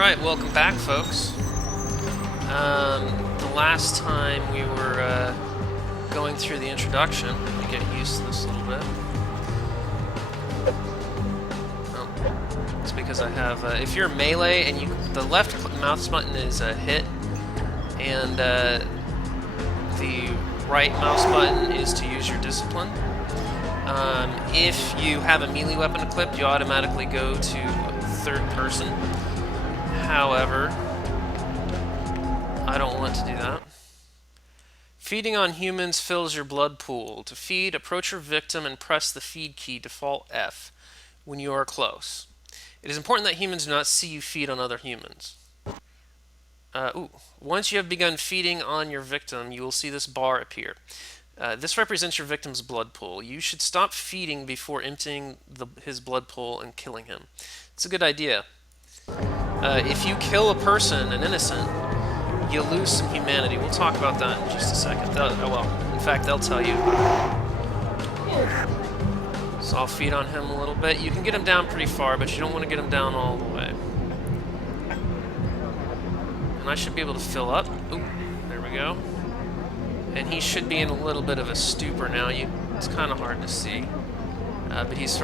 Alright, welcome back, folks. The last time we were going through the introduction, let me get used to this a little bit. Oh, it's because I have, if you're melee and the left mouse button is a hit, and the right mouse button is to use your discipline. If you have a melee weapon equipped, you automatically go to third person. However, I don't want to do that. Feeding on humans fills your blood pool. To feed, approach your victim and press the feed key, default F, when you are close. It is important that humans do not see you feed on other humans. Once you have begun feeding on your victim, you will see this bar appear. This represents your victim's blood pool. You should stop feeding before emptying his blood pool and killing him. It's a good idea. If you kill a person, an innocent, you lose some humanity. We'll talk about that in just a second. In fact, they'll tell you. So I'll feed on him a little bit. You can get him down pretty far, but you don't want to get him down all the way. And I should be able to fill up. Ooh, there we go. And he should be in a little bit of a stupor now. It's kind of hard to see. But his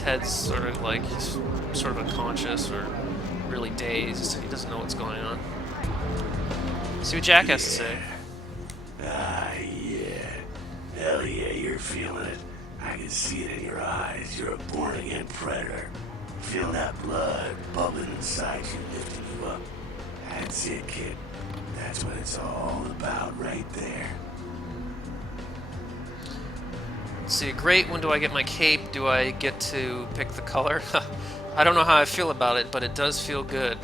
head's sort of like, he's sort of unconscious or really dazed. He doesn't know what's going on. See what Jack has to say. Yeah. Hell yeah, you're feeling it. I can see it in your eyes. You're a born-again predator. Feel that blood bubbling inside you, lifting you up. That's it, kid. That's what it's all about right there. Let's see, great. When do I get my cape? Do I get to pick the color? I don't know how I feel about it, but it does feel good.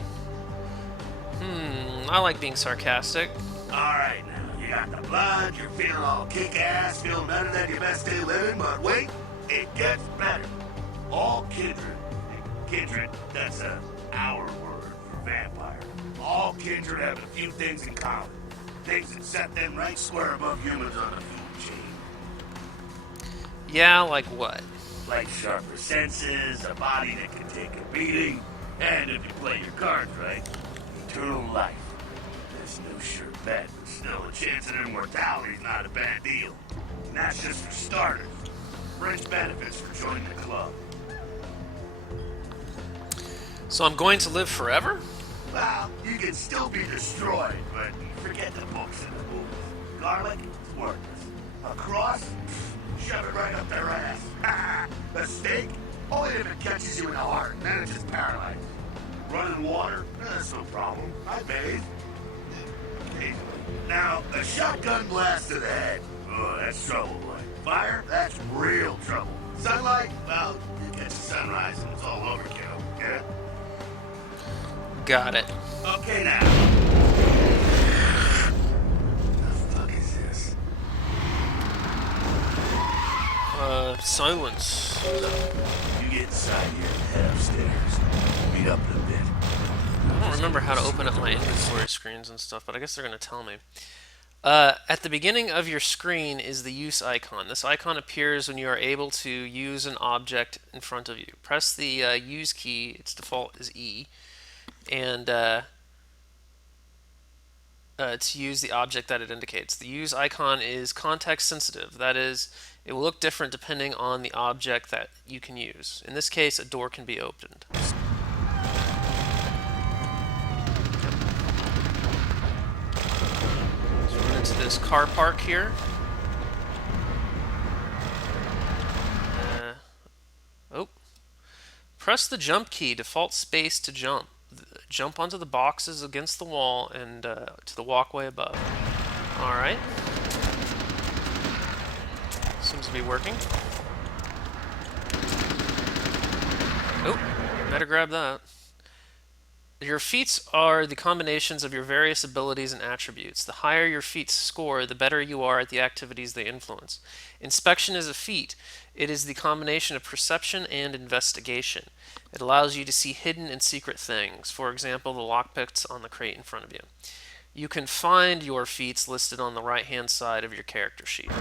I like being sarcastic. Alright now, you got the blood, you're feeling all kick-ass, feeling better than your best day living, but wait, it gets better. All kindred, that's our word for vampire. All kindred have a few things in common. Things that set them right square above humans on the food chain. Yeah, like what? Like sharper senses, a body that can take a beating, and if you play your cards right, eternal life. There's no sure bet, but still a chance at immortality's not a bad deal. And that's just for starters. Fringe benefits for joining the club. So I'm going to live forever? Well, you can still be destroyed, but forget the books and the movies. Garlic, it's worthless. A cross? Shove it right up their ass. A steak? Only if it catches you in the heart, then it just paralyzes. Running water? That's no problem. I bathe. Occasionally. Now, a shotgun blast to the head. Oh, that's trouble, boy. Fire? That's real trouble. Sunlight? Well, you catch the sunrise and it's all overkill. Yeah? Got it. Okay, now. The fuck is this? Silence. You get inside here and head upstairs. Meet up in a bit. I don't remember how to open up my inventory screens and stuff, but I guess they're going to tell me. At the beginning of your screen is the use icon. This icon appears when you are able to use an object in front of you. Press the use key, its default is E, and to use the object that it indicates. The use icon is context sensitive. That is, it will look different depending on the object that you can use. In this case, a door can be opened. So we're into this car park here. Press the jump key, default space to jump. Jump onto the boxes against the wall and to the walkway above. Alright. Seems to be working. Oh, better grab that. Your feats are the combinations of your various abilities and attributes. The higher your feats score, the better you are at the activities they influence. Inspection is a feat. It is the combination of perception and investigation. It allows you to see hidden and secret things. For example, the lockpicks on the crate in front of you. You can find your feats listed on the right-hand side of your character sheet.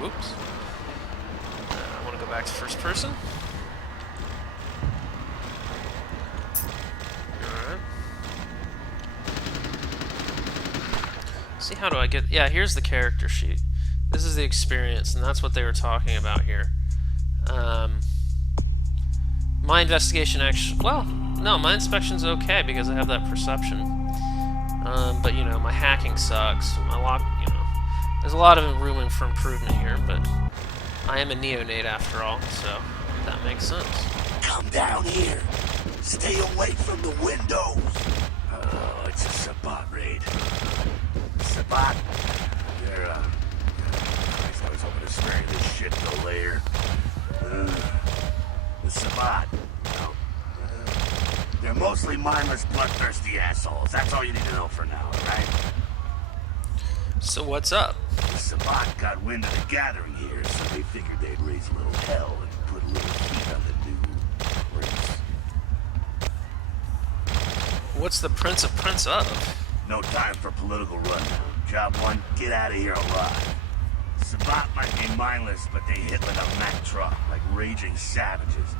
Whoops. I want to go back to first person. Alright. See, how do I get... Yeah, here's the character sheet. This is the experience, and that's what they were talking about here. Um, my investigation actually... Well, no, my inspection's okay because I have that perception. But, you know, my hacking sucks. My lock, you know... There's a lot of room for improvement here, but I am a neonate after all, so that makes sense. Come down here. Stay away from the windows. Oh, it's a Sabbat raid. Sabbat? They're, Christ, I was hoping to spare this shit till later. The Sabbat. Well, they're mostly mindless, bloodthirsty assholes. That's all you need to know for now, right? So what's up? The Sabbat got wind of the gathering here, so they figured they'd raise a little hell and put a little heat on the new prince. What's the Prince of? No time for political rundown. Job one, get out of here alive. Sabbat might be mindless, but they hit like a Mack truck, like raging savages.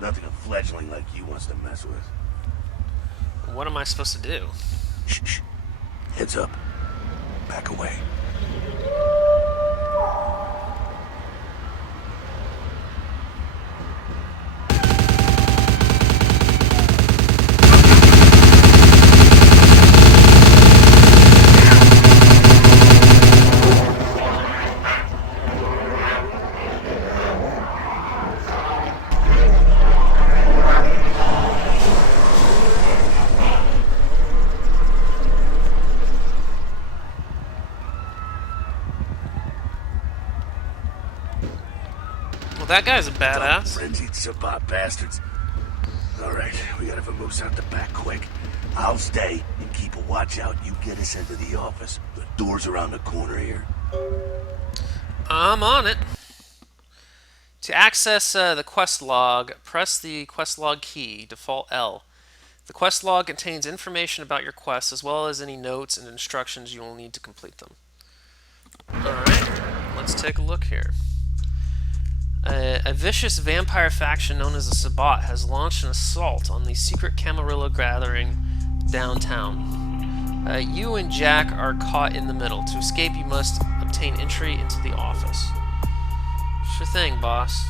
Nothing a fledgling like you wants to mess with. What am I supposed to do? Shh. Heads up. Back away. Well, that guy's a badass. Frenzied Sabbat bastards. Alright, we gotta vamoose out the back quick. I'll stay and keep a watch out. You get us into the office. The door's around the corner here. I'm on it. To access the quest log, press the quest log key, default L. The quest log contains information about your quests as well as any notes and instructions you will need to complete them. Alright, let's take a look here. A vicious vampire faction known as the Sabbat has launched an assault on the secret Camarilla gathering downtown. You and Jack are caught in the middle. To escape, you must obtain entry into the office. Sure thing, boss.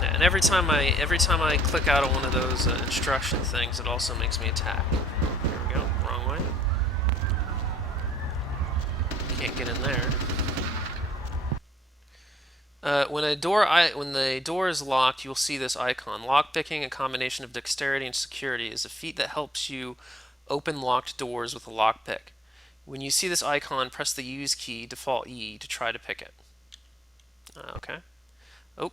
And every time I click out of one of those instruction things, it also makes me attack. Here we go. Wrong way. Can't get in there. When the door is locked, you'll see this icon. Lockpicking, a combination of dexterity and security, is a feat that helps you open locked doors with a lockpick. When you see this icon, press the use key, default E, to try to pick it. Okay. Oh.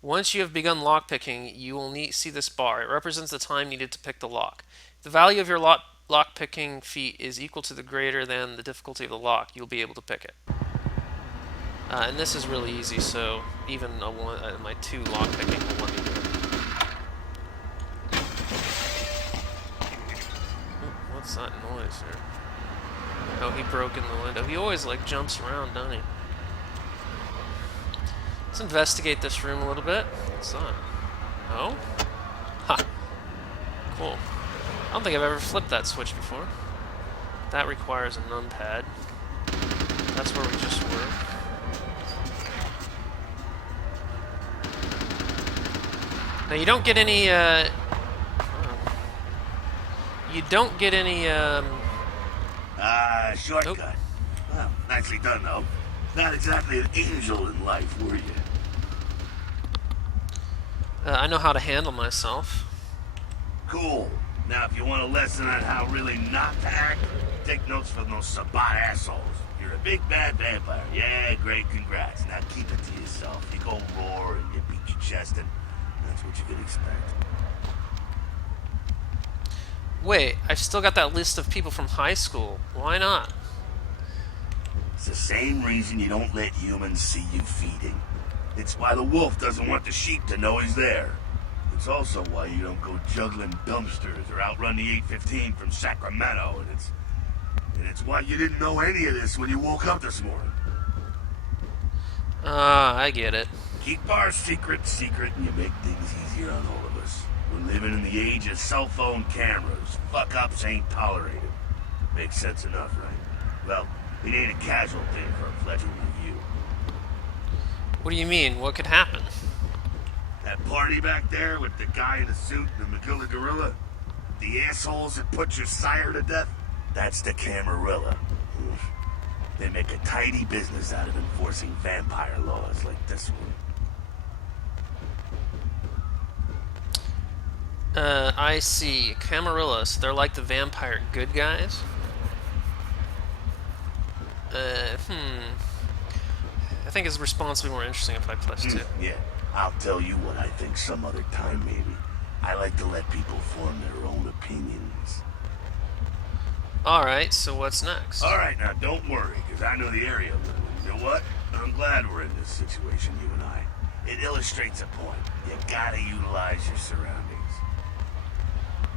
Once you have begun lockpicking, you will see this bar. It represents the time needed to pick the lock. If the value of your lockpicking feat is equal to the greater than the difficulty of the lock, you'll be able to pick it. And this is really easy, so even my 2 lockpicking will let me do it. Ooh, what's that noise here? Oh, he broke in the window. He always, like, jumps around, doesn't he? Let's investigate this room a little bit. What's that? Oh? Ha! Cool. I don't think I've ever flipped that switch before. That requires a numpad. That's where we just were. Now you don't get any, shortcut. Nope. Well, nicely done, though. Not exactly an angel in life, were you? I know how to handle myself. Cool. Now, if you want a lesson on how really not to act, take notes from those Sabbat assholes. You're a big bad vampire. Yeah, great, congrats. Now keep it to yourself. You go roar and you beat your chest, and that's what you could expect. Wait, I've still got that list of people from high school. Why not? It's the same reason you don't let humans see you feeding. It's why the wolf doesn't want the sheep to know he's there. It's also why you don't go juggling dumpsters or outrun the 815 from Sacramento, and it's why you didn't know any of this when you woke up this morning. I get it. Keep our secret, and you make things easier on all of us. We're living in the age of cell phone cameras. Fuck-ups ain't tolerated. Makes sense enough, right? Well, it ain't a casual thing for a fledgling like you. What do you mean? What could happen? That party back there with the guy in the suit and the Magilla gorilla? The assholes that put your sire to death? That's the Camarilla. They make a tidy business out of enforcing vampire laws like this one. I see. Camarillas. They're like the vampire good guys? Hmm. I think his response would be more interesting if I plus two. Yeah, I'll tell you what I think some other time, maybe. I like to let people form their own opinions. Alright, so what's next? Alright, now don't worry, because I know the area a little. You know what? I'm glad we're in this situation, you and I. It illustrates a point. You gotta utilize your surroundings.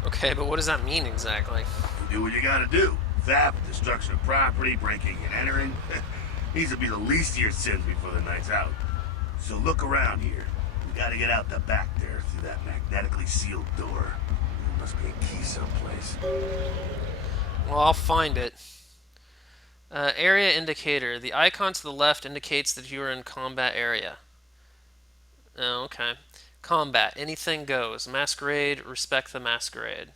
Okay, but what does that mean exactly? You do what you gotta do. Theft, destruction of property, breaking and entering. These will be the least of your sins before the night's out. So look around here. We gotta get out the back there through that magnetically sealed door. There must be a key someplace. Well, I'll find it. Area indicator. The icon to the left indicates that you are in combat area. Oh, okay. Combat. Anything goes. Masquerade. Respect the masquerade.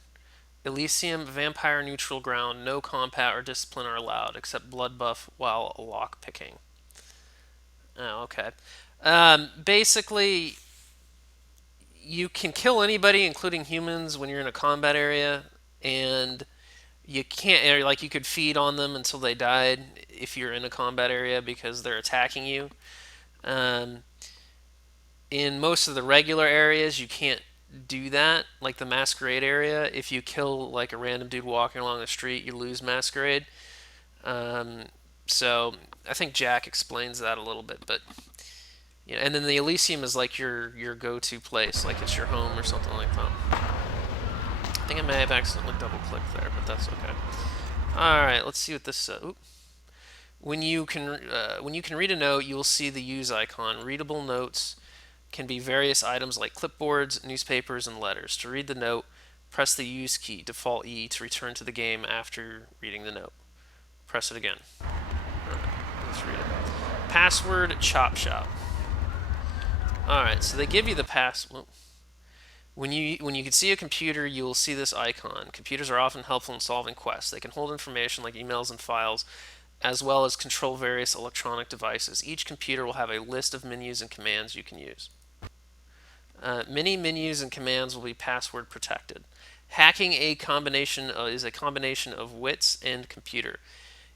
Elysium. Vampire neutral ground. No combat or discipline are allowed, except blood buff while lock picking. Oh, okay. Basically, you can kill anybody, including humans, when you're in a combat area, and you can't, like, you could feed on them until they died if you're in a combat area because they're attacking you. Um, in most of the regular areas, you can't do that. Like the masquerade area, if you kill like a random dude walking along the street, you lose masquerade. Um, so I think Jack explains that a little bit, but and then the Elysium is like your go-to place, like it's your home or something like that. I think I may have accidentally double-clicked there, but that's okay. All right, let's see what this says. When you can read a note, you will see the use icon. Readable notes can be various items like clipboards, newspapers, and letters. To read the note, press the use key, default E, to return to the game after reading the note. Press it again. Let's read it. Password Chop Shop. All right, so they give you the password. When you can see a computer, you will see this icon. Computers are often helpful in solving quests. They can hold information like emails and files, as well as control various electronic devices. Each computer will have a list of menus and commands you can use. Many menus and commands will be password protected. Hacking is a combination of wits and computer.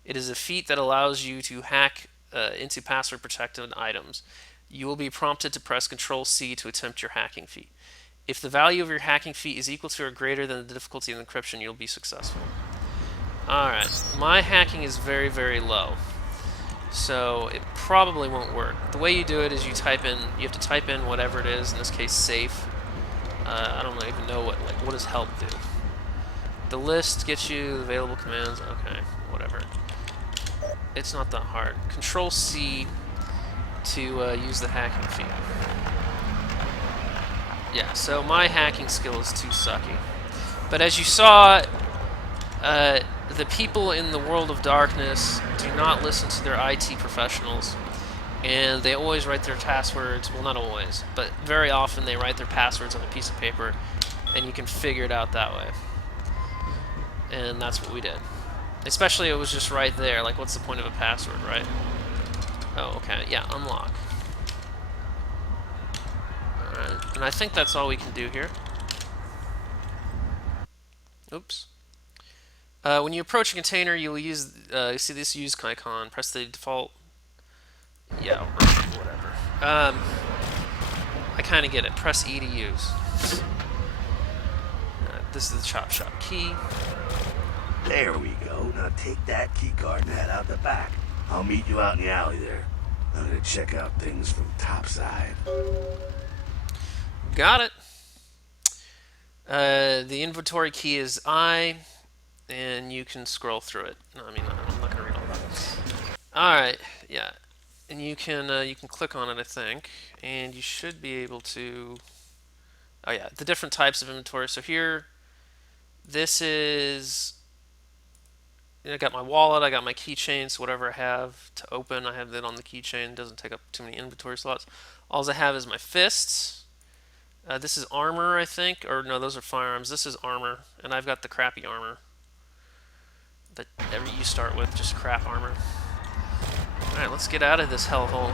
It is a feat that allows you to hack into password protected items. You will be prompted to press Control C to attempt your hacking feat. If the value of your hacking feat is equal to or greater than the difficulty of encryption, you'll be successful. Alright, my hacking is very, very low, so it probably won't work. The way you do it is you have to type in whatever it is, in this case safe. I don't even know what does help do. The list gets you available commands, okay, whatever. It's not that hard. Control C to use the hacking feat. Yeah, so my hacking skill is too sucky. But as you saw, the people in the world of darkness do not listen to their IT professionals, and they always write their passwords. Well, not always, but very often they write their passwords on a piece of paper, and you can figure it out that way. And that's what we did. Especially it was just right there. Like, what's the point of a password, right? Oh, okay. Yeah, unlock. Alright, and I think that's all we can do here. Oops. When you approach a container, you will see this use icon. Press the default. Yeah, whatever. I kind of get it. Press E to use. This is the chop shop key. There we go. Now take that key card and head out the back. I'll meet you out in the alley there. I'm gonna check out things from topside. Got it. The inventory key is I, and you can scroll through it. No, I mean, I'm not gonna read all that. All right, yeah, and you can click on it, I think, and you should be able to. Oh yeah, the different types of inventory. So here, this is I got my wallet, I got my keychain, so whatever I have to open, I have that on the keychain. It doesn't take up too many inventory slots. All I have is my fists. This is armor, I think, or no, those are firearms. This is armor, and I've got the crappy armor that you start with, just crap armor. All right, let's get out of this hellhole.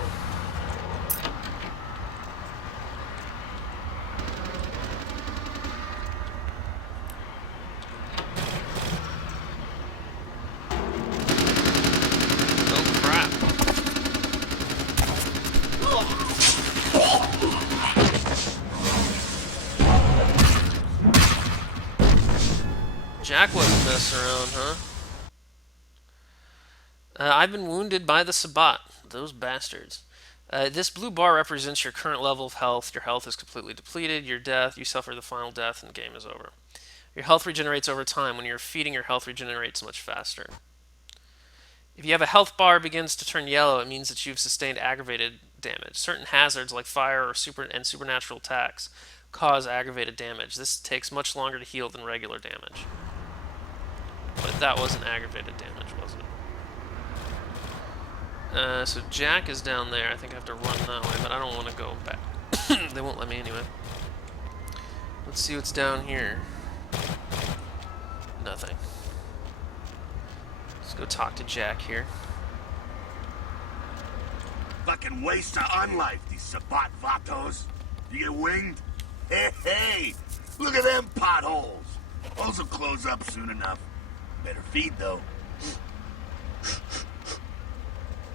Oh crap! Jack wasn't messing around, huh? I've been wounded by the Sabbat. Those bastards. This blue bar represents your current level of health. Your health is completely depleted. Your death, you suffer the final death, and the game is over. Your health regenerates over time. When you're feeding, your health regenerates much faster. If you have a health bar begins to turn yellow, it means that you've sustained aggravated damage. Certain hazards like fire or supernatural attacks cause aggravated damage. This takes much longer to heal than regular damage. But that wasn't aggravated damage, was it? So Jack is down there. I think I have to run that way, but I don't want to go back. They won't let me anyway. Let's see what's down here. Nothing. Let's go talk to Jack here. Fucking waste of unlife, these Sabbat vatos. You get winged? Hey, look at them potholes. Those will close up soon enough. Better feed, though.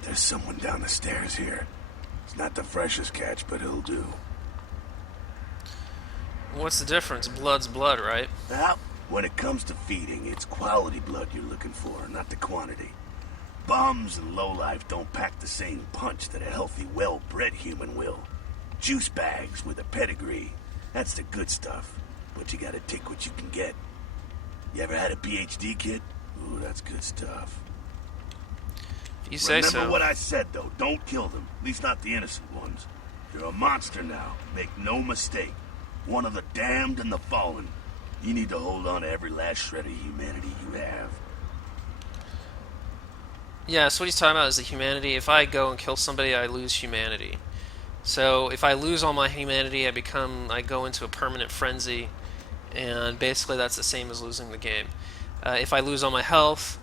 There's someone down the stairs here. It's not the freshest catch, but he'll do. What's the difference? Blood's blood, right? Now, when it comes to feeding, it's quality blood you're looking for, not the quantity. Bums and lowlife don't pack the same punch that a healthy, well-bred human will. Juice bags with a pedigree. That's the good stuff. But you gotta take what you can get. You ever had a PhD, kid? Ooh, that's good stuff. You say so. Remember what I said, though. Don't kill them. At least not the innocent ones. You're a monster now. Make no mistake. One of the damned and the fallen. You need to hold on to every last shred of humanity you have. Yeah, so what he's talking about is the humanity. If I go and kill somebody, I lose humanity. So if I lose all my humanity, I go into a permanent frenzy, and basically that's the same as losing the game. If I lose all my health,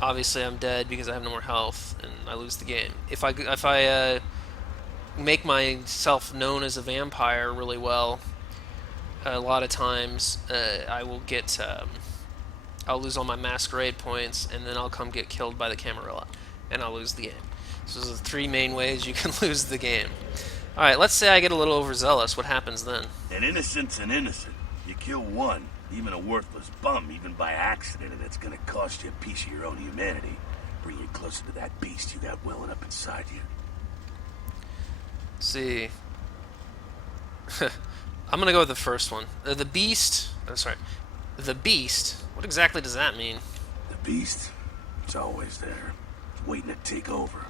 obviously I'm dead because I have no more health, and I lose the game. If I make myself known as a vampire really well, a lot of times I will get I'll lose all my masquerade points, and then I'll come get killed by the Camarilla, and I'll lose the game. So those are the three main ways you can lose the game. Alright, let's say I get a little overzealous. What happens then? An innocent's an innocent. You kill one, even a worthless bum, even by accident, and it's gonna cost you a piece of your own humanity. Bring you closer to that beast you got welling up inside you. Let's see. I'm gonna go with the first one. The beast. Oh, sorry. The beast. What exactly does that mean? The beast, it's always there, waiting to take over.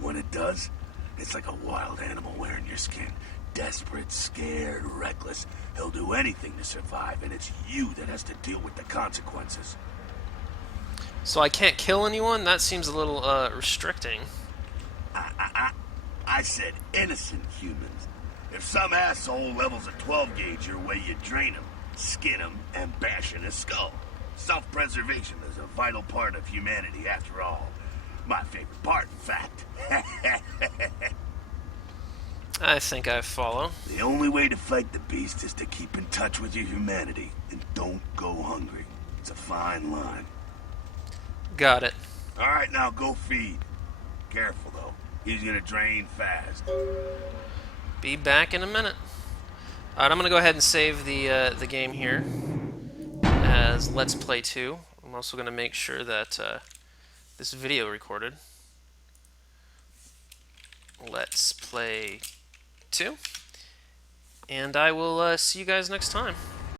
When it does, it's like a wild animal wearing your skin. Desperate, scared, reckless. He'll do anything to survive, and it's you that has to deal with the consequences. So I can't kill anyone? That seems a little restricting. I said innocent humans. If some asshole levels a 12 gauge your way, you drain him, skin him, and bash in his skull. Self-preservation is a vital part of humanity, after all. My favorite part, in fact. I think I follow. The only way to fight the beast is to keep in touch with your humanity, and don't go hungry. It's a fine line. Got it. All right, now go feed. Careful, though. He's gonna drain fast. Be back in a minute. Alright, I'm going to go ahead and save the game here as Let's Play 2. I'm also going to make sure that this video recorded. Let's Play 2. And I will see you guys next time.